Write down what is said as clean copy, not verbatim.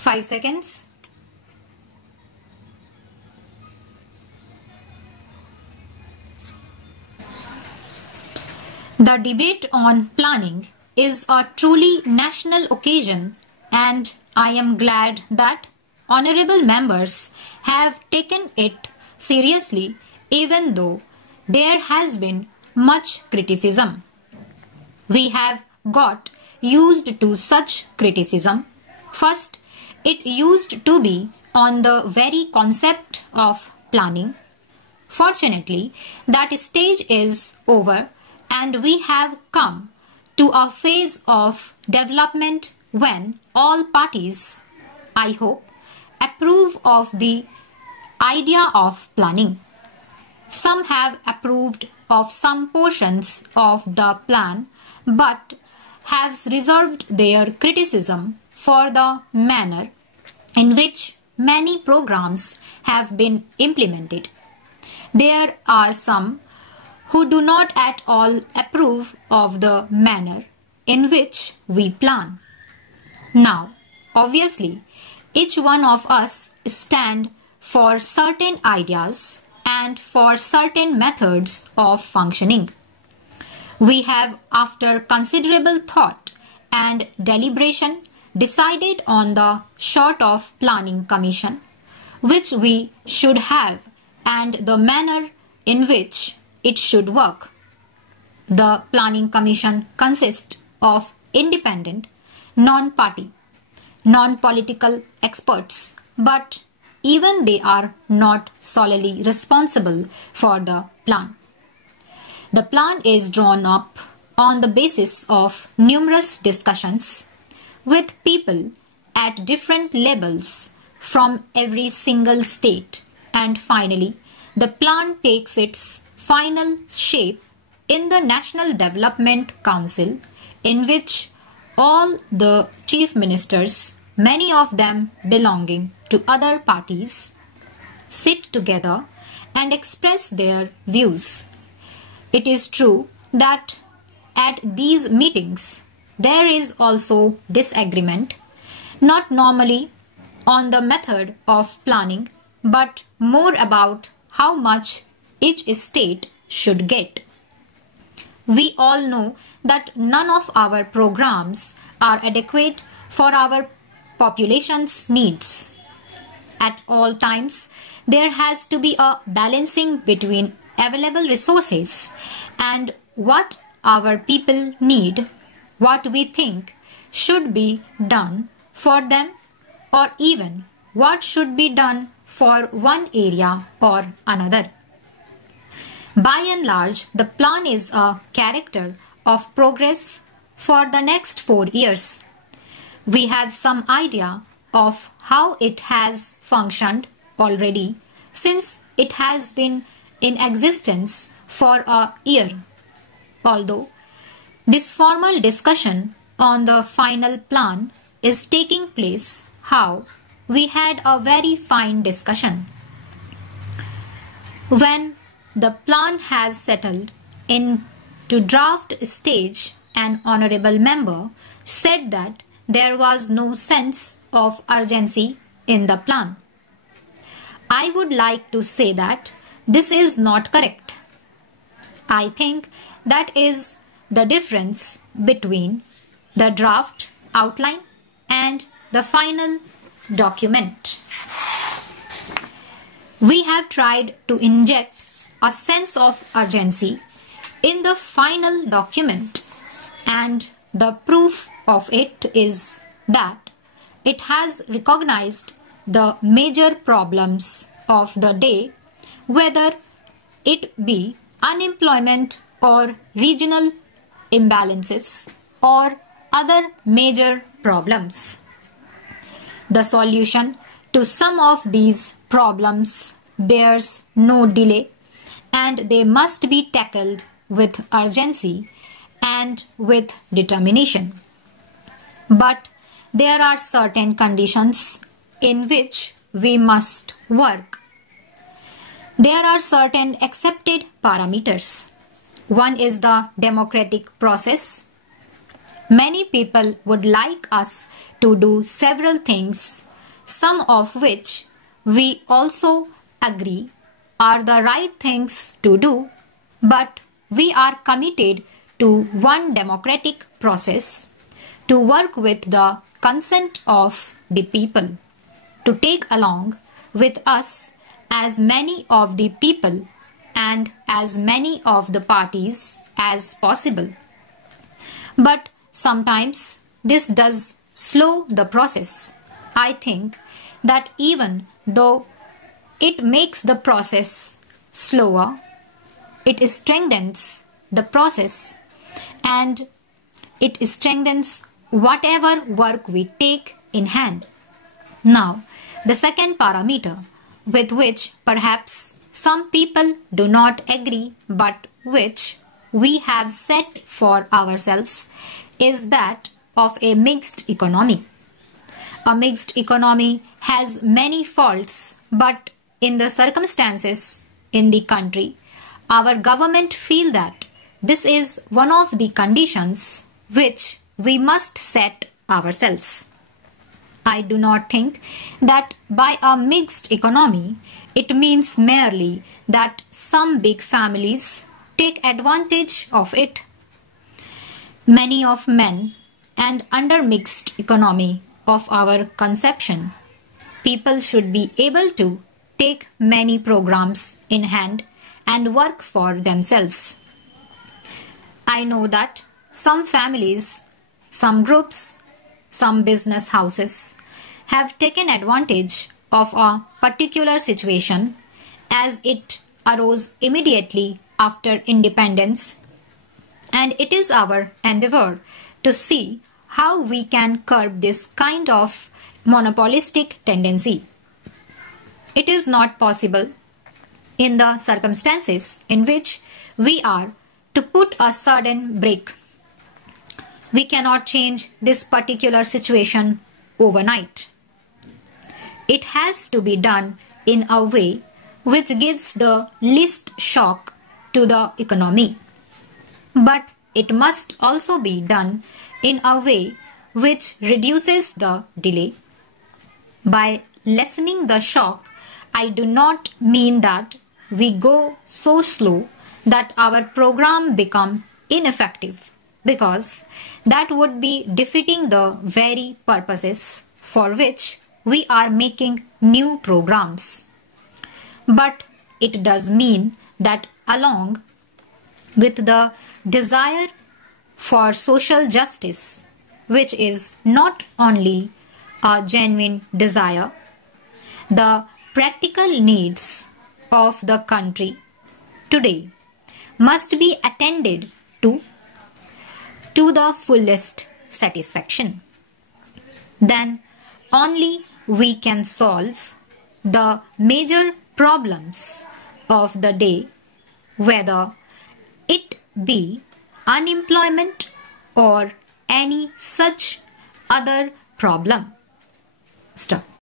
5 seconds. The debate on planning is a truly national occasion, and I am glad that honorable members have taken it seriously, even though there has been much criticism. We have got used to such criticism. First, it used to be on the very concept of planning. Fortunately, that stage is over, and we have come to a phase of development when all parties, I hope, approve of the idea of planning. Some have approved of some portions of the plan, but have reserved their criticism for the manner in which many programs have been implemented. There are some who do not at all approve of the manner in which we plan. Now, obviously, each one of us stand for certain ideas and for certain methods of functioning. We have, after considerable thought and deliberation, decided on the sort of planning commission which we should have and the manner in which it should work. The Planning Commission consists of independent, non-party, non-political experts, but even they are not solely responsible for the plan. The plan is drawn up on the basis of numerous discussions with people at different levels from every single state, and finally the plan takes its final shape in the National Development Council, in which all the chief ministers, many of them belonging to other parties, sit together and express their views. It is true that at these meetings there is also disagreement, not normally on the method of planning, but more about how much each state should get. We all know that none of our programs are adequate for our population's needs. At all times, there has to be a balancing between available resources and what our people need, what we think should be done for them, or even what should be done for one area or another. By and large, the plan is a character of progress for the next 4 years. We have some idea of how it has functioned already, since it has been in existence for a year. Although this formal discussion on the final plan is taking place, how we had a very fine discussion. When the plan has settled into draft stage, an honorable member said that there was no sense of urgency in the plan. I would like to say that this is not correct. I think that is the difference between the draft outline and the final document. We have tried to inject a sense of urgency in the final document, and the proof of it is that it has recognized the major problems of the day, whether it be unemployment or regional imbalances or other major problems. The solution to some of these problems bears no delay, and they must be tackled with urgency and with determination. But there are certain conditions in which we must work. There are certain accepted parameters. One is the democratic process. Many people would like us to do several things some of which we also agree are the right things to do, but we are committed to one democratic process to work with the consent of the people, to take along with us as many of the people and as many of the parties as possible. But sometimes this does slow the process. I think that even though it makes the process slower, it strengthens the process and it strengthens whatever work we take in hand. Now, the second parameter with which perhaps some people do not agree but which we have set for ourselves is that of a mixed economy. A mixed economy has many faults, but in the circumstances in the country, our government feel that this is one of the conditions which we must set ourselves. I do not think that by a mixed economy, it means merely that some big families take advantage of it. Many of men and under mixed economy of our conception, people should be able to take many programs in hand and work for themselves. I know that some families, some groups, some business houses have taken advantage of a particular situation as it arose immediately after independence, and it is our endeavor to see how we can curb this kind of monopolistic tendency. It is not possible in the circumstances in which we are to put a sudden break. We cannot change this particular situation overnight. It has to be done in a way which gives the least shock to the economy. But it must also be done in a way which reduces the delay. By lessening the shock, I do not mean that we go so slow that our program become ineffective, because that would be defeating the very purposes for which we are making new programs. But it does mean that along with the desire for social justice, which is not only a genuine desire, the practical needs of the country today must be attended to the fullest satisfaction. Then only we can solve the major problems of the day, whether it be unemployment or any such other problem. Stop.